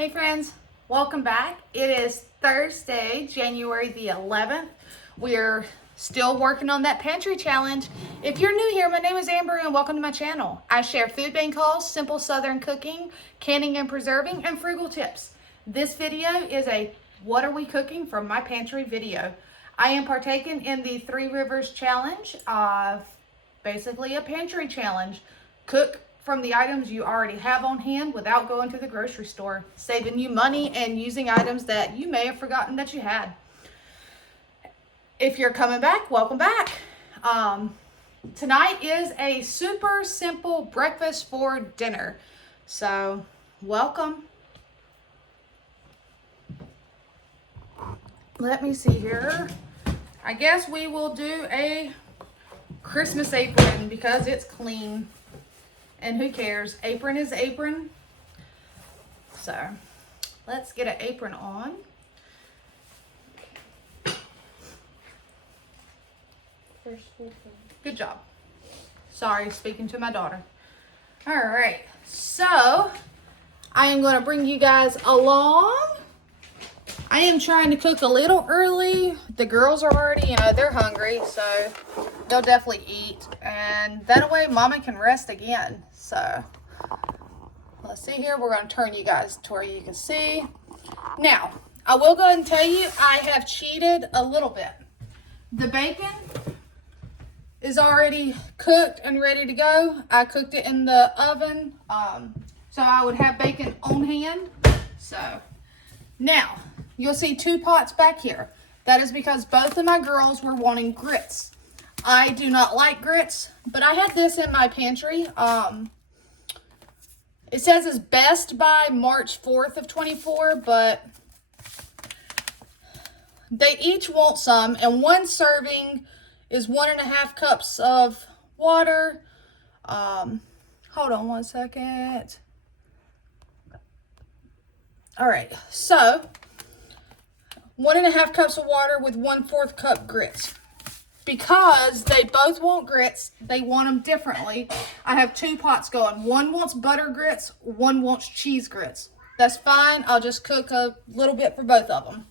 Hey friends, welcome back. It is Thursday, January the 11th. We're still working on that pantry challenge. If you're new here, my name is Amber and welcome to my channel. I share food bank hauls, simple southern cooking, canning and preserving, and frugal tips. This video is a what are we cooking from my pantry video. I am partaking in the Three Rivers challenge, basically a pantry challenge. Cook from the items you already have on hand without going to the grocery store, saving you money and using items that you may have forgotten that you had. If you're coming back, welcome back. Tonight is a super simple breakfast for dinner. So, welcome. Let me see here. I guess we will do a Christmas apron because it's clean. And who cares? Apron is apron. So, let's get an apron on. Good job. Sorry, speaking to my daughter. All right. So, I am going to bring you guys along. I am trying to cook a little early. The girls are already, they're hungry, so they'll definitely eat. And that way, Mama can rest again. So, let's see here. We're going to turn you guys to where you can see. Now, I will go ahead and tell you, I have cheated a little bit. The bacon is already cooked and ready to go. I cooked it in the oven, so I would have bacon on hand. So, now, you'll see two pots back here. That is because both of my girls were wanting grits. I do not like grits, but I had this in my pantry. It says it's best by March 4th of 24, but they each want some, and one serving is 1.5 cups of water. Hold on one second. All right, so 1.5 cups of water with 1/4 cup grits. Because they both want grits, they want them differently. I have two pots going. One wants butter grits, one wants cheese grits. That's fine. I'll just cook a little bit for both of them.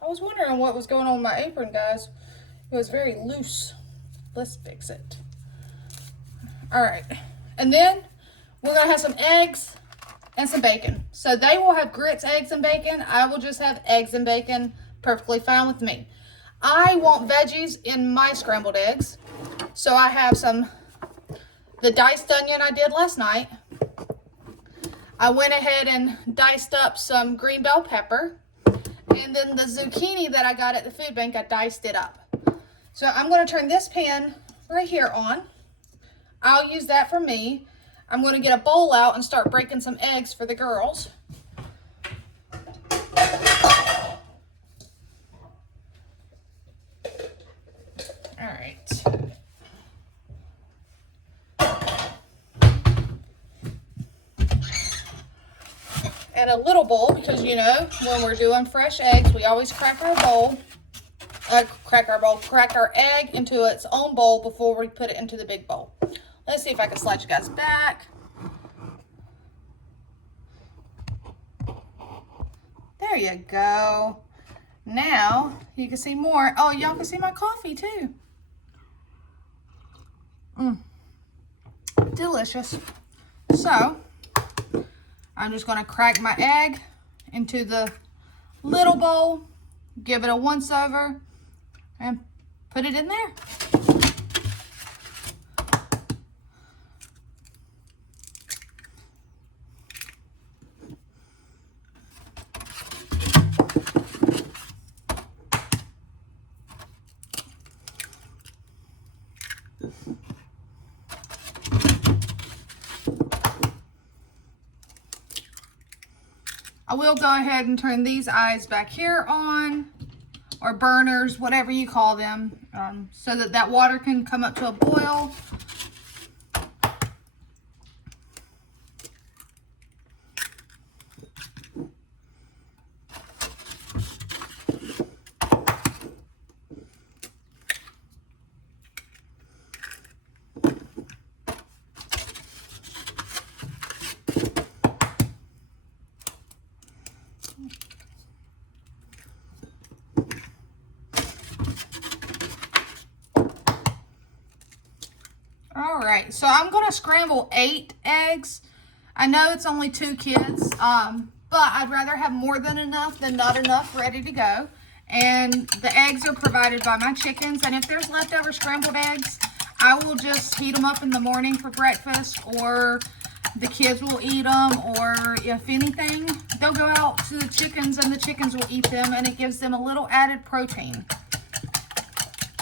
I was wondering what was going on with my apron, guys. It was very loose. Let's fix it. All right. And then we're going to have some eggs and some bacon. So they will have grits, eggs, and bacon. I will just have eggs and bacon. Perfectly fine with me. I want veggies in my scrambled eggs. So I have the diced onion I did last night. I went ahead and diced up some green bell pepper. And then the zucchini that I got at the food bank, I diced it up. So I'm going to turn this pan right here on. I'll use that for me. I'm going to get a bowl out and start breaking some eggs for the girls. All right. And a little bowl, because when we're doing fresh eggs, we always crack our egg into its own bowl before we put it into the big bowl. Let's see if I can slide you guys back. There you go. Now you can see more. Oh, y'all can see my coffee too. Delicious. So, I'm just going to crack my egg into the little bowl, give it a once over, and put it in there. I will go ahead and turn these eyes back here on, or burners, whatever you call them, so that water can come up to a boil. to scramble 8 eggs. I know it's only 2 kids, but I'd rather have more than enough than not enough ready to go. And the eggs are provided by my chickens. And if there's leftover scrambled eggs, I will just heat them up in the morning for breakfast, or the kids will eat them, or if anything, they'll go out to the chickens and the chickens will eat them, and it gives them a little added protein.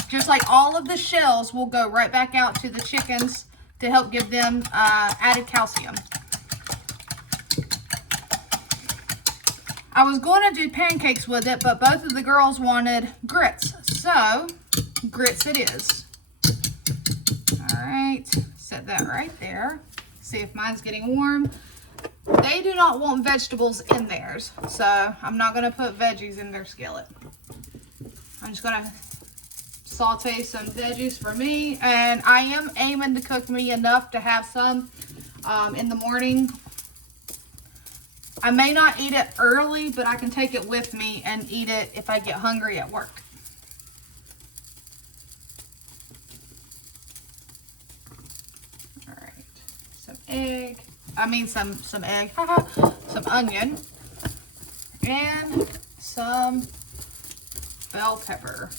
Just like all of the shells will go right back out to the chickens to help give them added calcium. I was going to do pancakes with it, but both of the girls wanted grits, so grits it is. All right, set that right there. See if mine's getting warm. They do not want vegetables in theirs, so I'm not going to put veggies in their skillet. I'm just going to saute some veggies for me, and I am aiming to cook me enough to have some in the morning. I may not eat it early, but I can take it with me and eat it if I get hungry at work. All right, some egg. I mean some egg. Some onion and some bell pepper.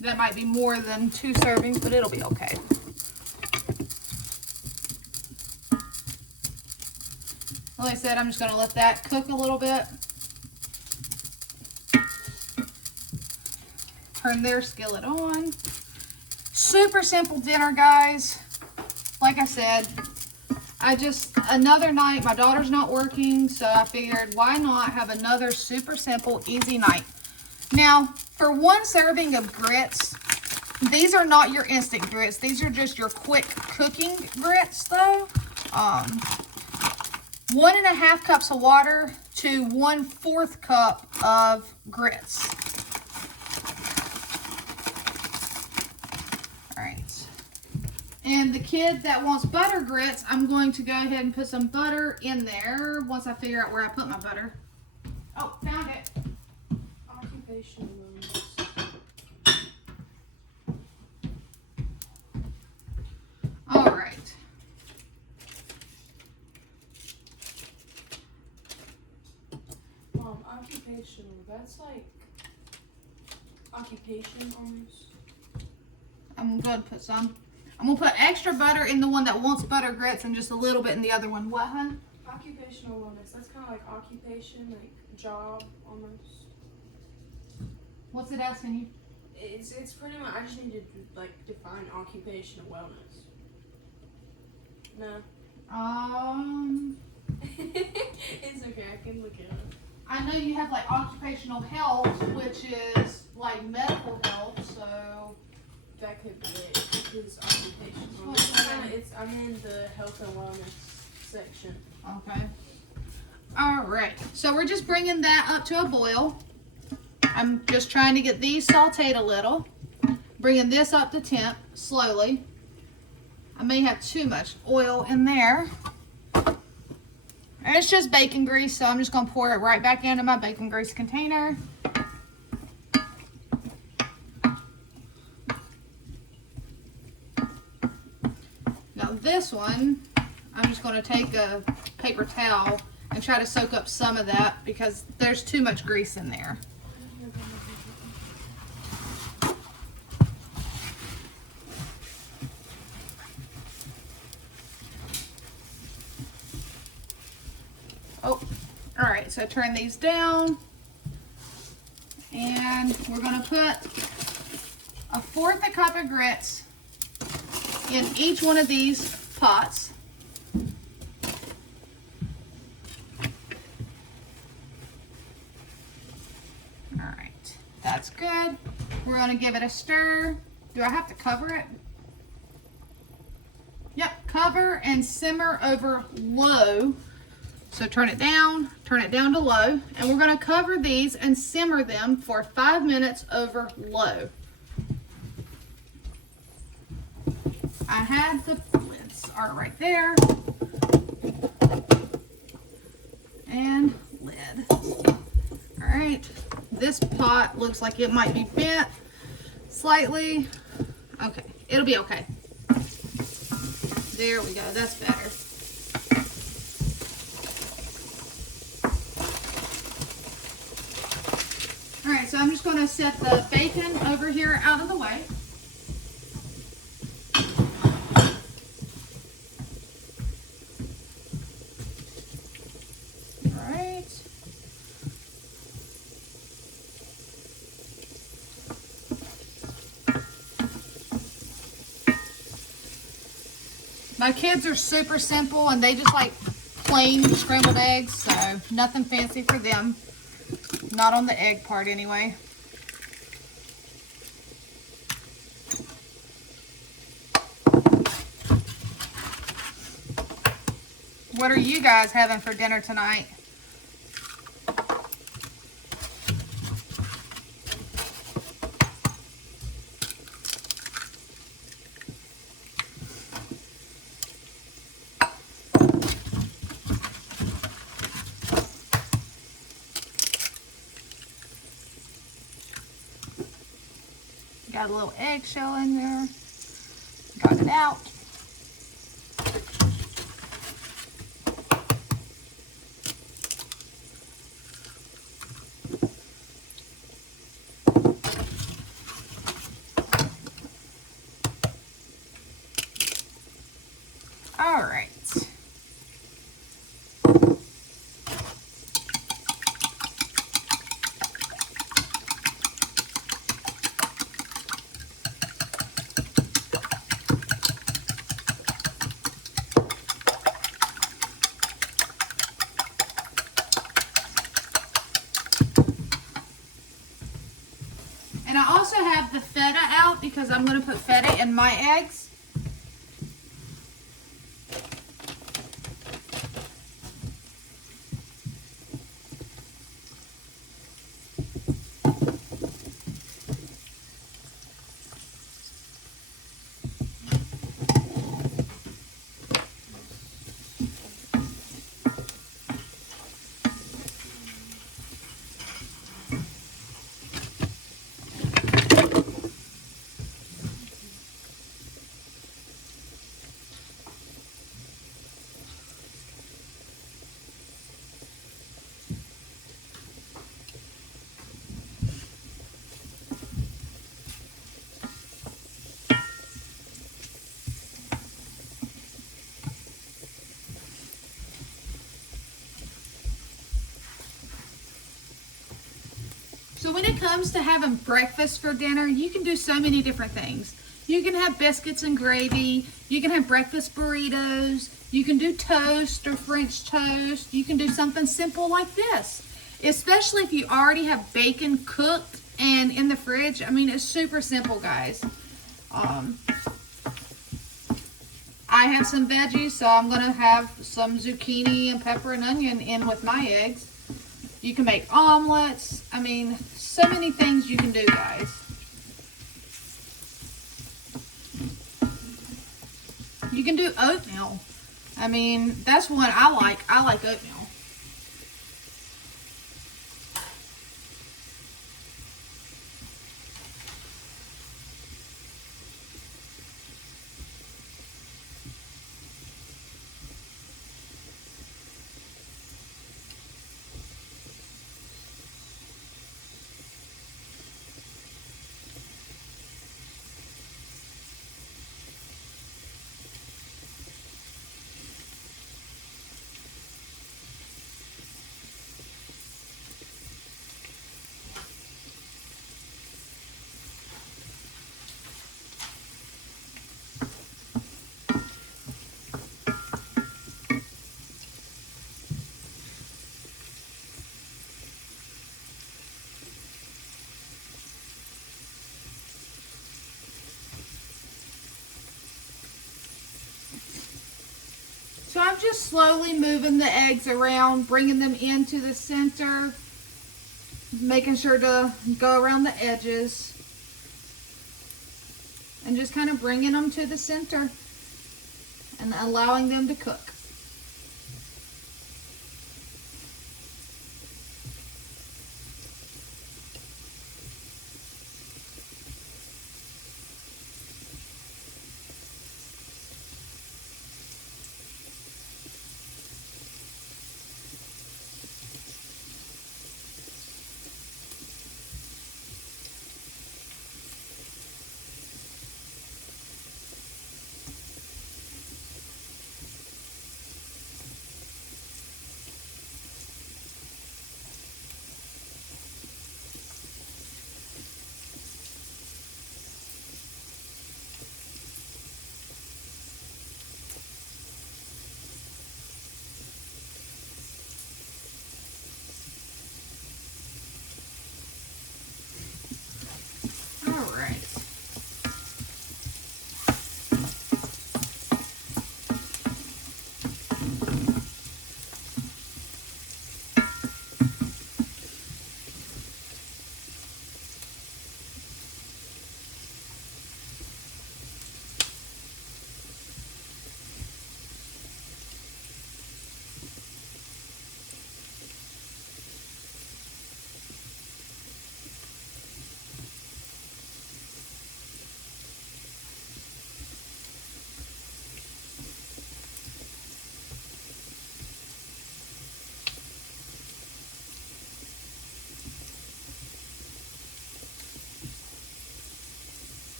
That might be more than 2 servings, but it'll be okay. Like I said, I'm just going to let that cook a little bit. Turn their skillet on. Super simple dinner, guys. Like I said, another night, my daughter's not working, so I figured why not have another super simple, easy night. Now, for 1 serving of grits, these are not your instant grits. These are just your quick cooking grits, though. 1.5 cups of water to 1/4 cup of grits. All right. And the kid that wants butter grits, I'm going to go ahead and put some butter in there once I figure out where I put my butter. Oh, found it. Occupation loans. All right. Occupational, that's like occupation almost. I'm going to put some. I'm going to put extra butter in the one that wants butter grits and just a little bit in the other one. What, hun? Occupational wellness, that's kind of like occupation, like job almost. What's it asking you? It's pretty much, I just need to like define occupational wellness. No. It's okay, I can look it up. I know you have like occupational health, which is like medical health, so that could be it. Because occupational. I'm in the health and wellness section. Okay. All right. So we're just bringing that up to a boil. I'm just trying to get these sauteed a little. Bringing this up to temp slowly. I may have too much oil in there. And it's just bacon grease, so I'm just going to pour it right back into my bacon grease container. Now this one, I'm just going to take a paper towel and try to soak up some of that because there's too much grease in there. Oh, all right, so turn these down, and we're gonna put 1/4 cup of grits in each one of these pots. All right, that's good. We're gonna give it a stir. Do I have to cover it? Yep, cover and simmer over low. So turn it down to low, and we're going to cover these and simmer them for 5 minutes over low. I had the lids are right there, and lid. All right, this pot looks like it might be bent slightly. Okay, it'll be okay. There we go. That's better. All right, so I'm just going to set the bacon over here out of the way. All right. My kids are super simple and they just like plain scrambled eggs, so nothing fancy for them. Not on the egg part anyway. What are you guys having for dinner tonight? Got a little eggshell in there. Got it out. All right. And I also have the feta out because I'm going to put feta in my eggs. So when it comes to having breakfast for dinner, you can do so many different things. You can have biscuits and gravy. You can have breakfast burritos. You can do toast or French toast. You can do something simple like this, especially if you already have bacon cooked and in the fridge. I mean, it's super simple, guys. I have some veggies, so I'm going to have some zucchini and pepper and onion in with my eggs. You can make omelets. I mean, so many things you can do, guys. You can do oatmeal. I mean, that's one I like. I like oatmeal. So I'm just slowly moving the eggs around, bringing them into the center, making sure to go around the edges, and just kind of bringing them to the center and allowing them to cook.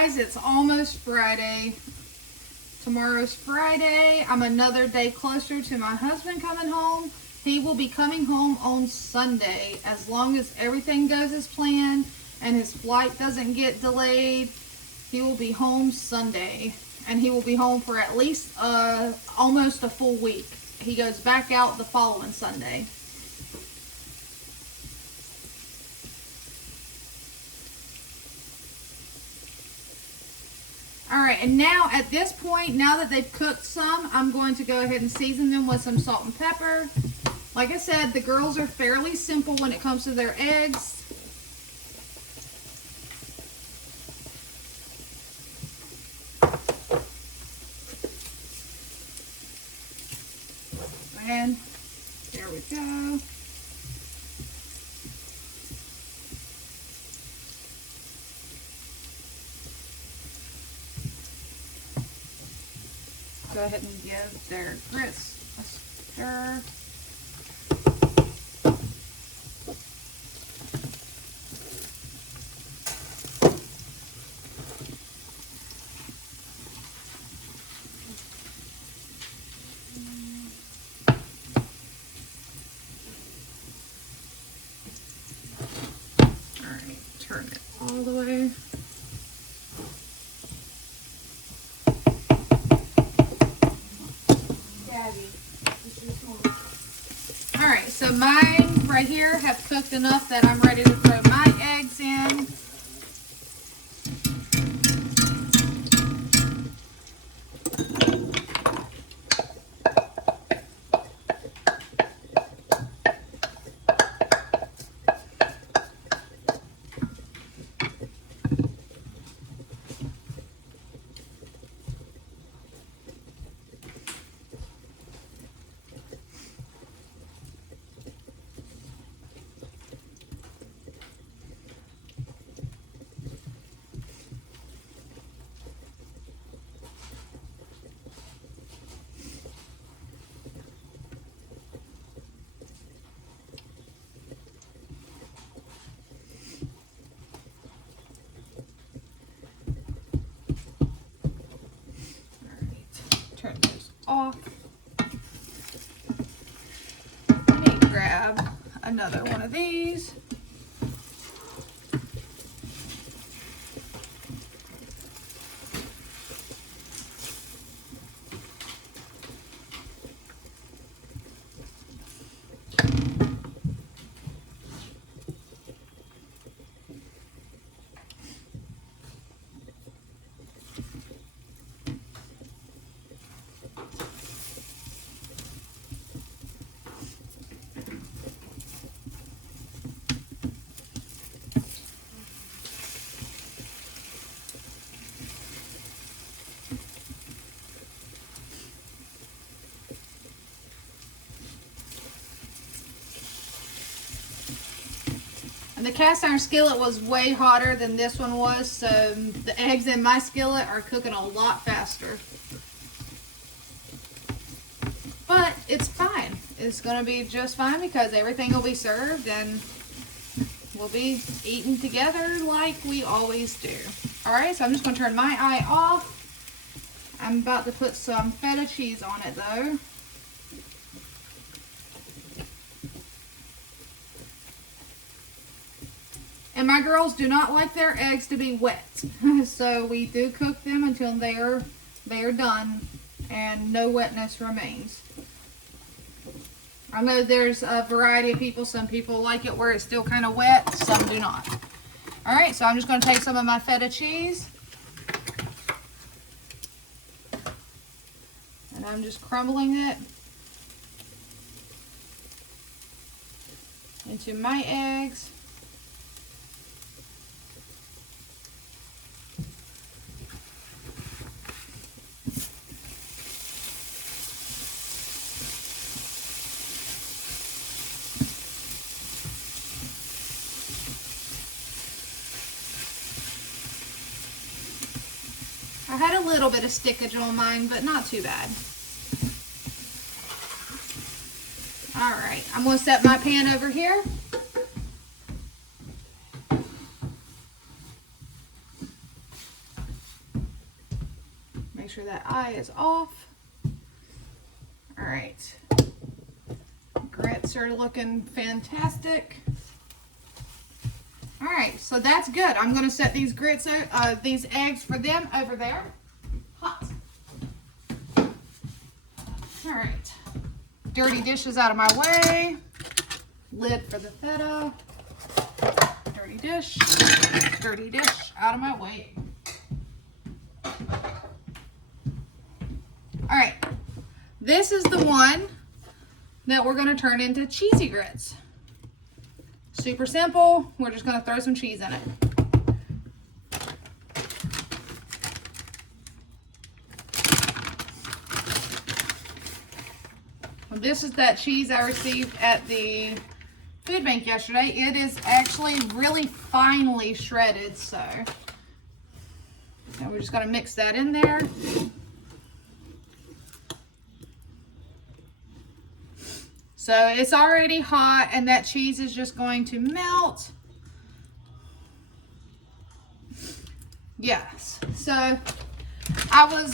guys, it's almost Friday. Tomorrow's Friday. I'm another day closer to my husband coming home. He will be coming home on Sunday. As long as everything goes as planned and his flight doesn't get delayed, he will be home Sunday. And he will be home for at least almost a full week. He goes back out the following Sunday. Alright, and now at this point, now that they've cooked some, I'm going to go ahead and season them with some salt and pepper. Like I said, the girls are fairly simple when it comes to their eggs. And there we go. Go ahead and give their grits a stir. All right, turn it all the way. Alright, so mine right here have cooked enough that I'm ready to throw my eggs in. Turn those off. Let me grab another one of these. And the cast iron skillet was way hotter than this one was, so the eggs in my skillet are cooking a lot faster. But it's fine. It's going to be just fine because everything will be served and we'll be eating together like we always do. Alright, so I'm just going to turn my eye off. I'm about to put some feta cheese on it though. And my girls do not like their eggs to be wet. So we do cook them until they are done and no wetness remains. I know there's a variety of people. Some people like it where it's still kind of wet, some do not. Alright, so I'm just going to take some of my feta cheese. And I'm just crumbling it into my eggs. I had a little bit of stickage on mine, but not too bad. Alright, I'm going to set my pan over here. make sure that eye is off. All right. Grits are looking fantastic. All right, so that's good. I'm gonna set these grits, these eggs for them over there. Hot. All right. Dirty dishes out of my way. Lid for the feta. Dirty dish out of my way. All right, this is the one that we're gonna turn into cheesy grits. Super simple. We're just gonna throw some cheese in it. Well, this is that cheese I received at the food bank yesterday. It is actually really finely shredded, so now we're just gonna mix that in there. So it's already hot and that cheese is just going to melt. Yes. So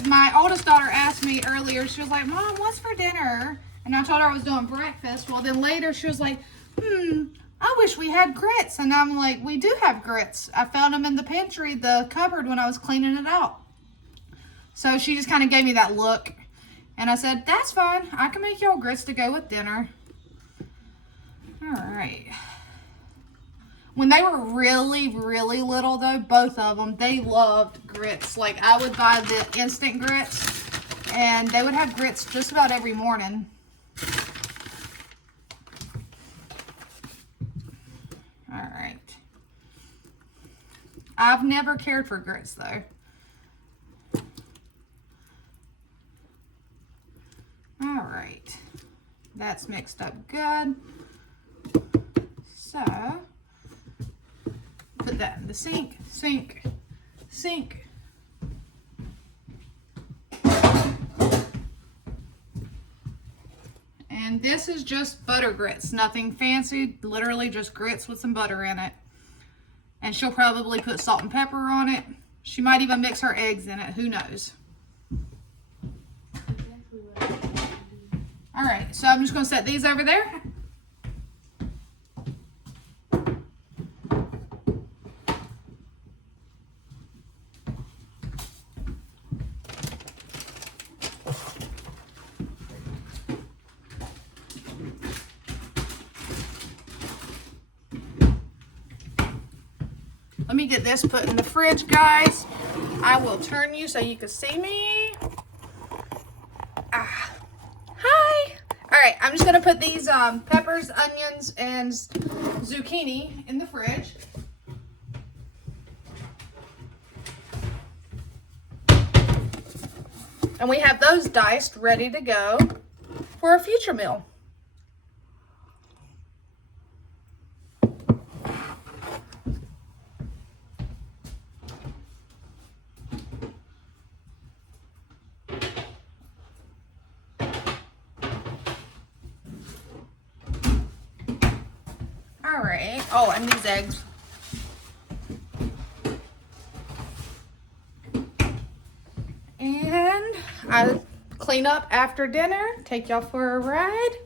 my oldest daughter asked me earlier, she was like, Mom, what's for dinner? And I told her I was doing breakfast. Well, then later she was like, I wish we had grits. And I'm like, we do have grits. I found them in the pantry, the cupboard, when I was cleaning it out. So she just kind of gave me that look. And I said, that's fine. I can make y'all grits to go with dinner. All right. When they were really, really little, though, both of them, they loved grits. Like, I would buy the instant grits, and they would have grits just about every morning. All right. I've never cared for grits, though. All right. That's mixed up good. So, put that in the sink. And this is just butter grits, nothing fancy, literally just grits with some butter in it. And she'll probably put salt and pepper on it. She might even mix her eggs in it, who knows. All right, so I'm just gonna set these over there. Let me get this put in the fridge, guys. I will turn you so you can see me. Hi. All right, I'm just gonna put these peppers, onions, and zucchini in the fridge. And we have those diced, ready to go for a future meal. All right. Oh, and these eggs. And I clean up after dinner, take y'all for a ride.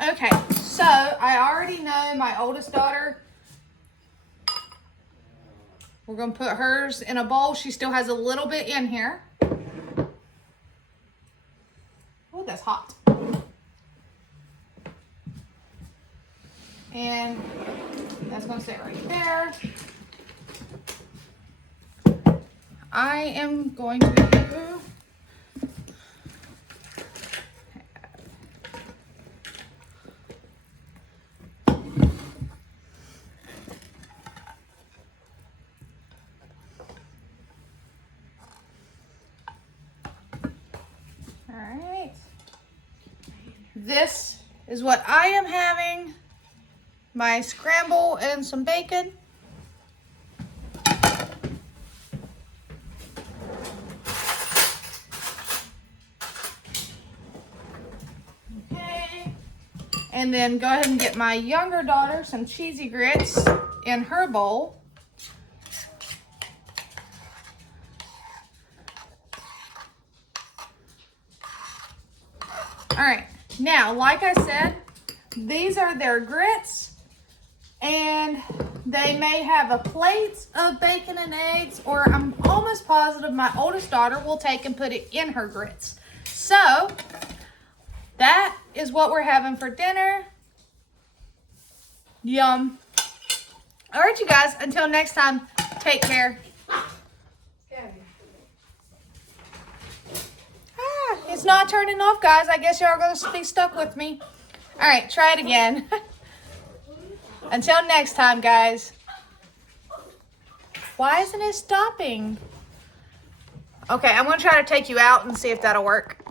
Okay, so I already know my oldest daughter, we're going to put hers in a bowl. She still has a little bit in here. Oh, that's hot. And that's going to sit right there. I am going to this is what I am having. My scramble and some bacon. And then go ahead and get my younger daughter some cheesy grits in her bowl. All right, now, like I said, these are their grits, and they may have a plate of bacon and eggs, or I'm almost positive my oldest daughter will take and put it in her grits. So, that is what we're having for dinner. Yum. All right, you guys, until next time, take care. It's not turning off, guys. I guess y'all are going to be stuck with me. All right, try it again. Until next time, guys. Why isn't it stopping? Okay, I'm going to try to take you out and see if that'll work.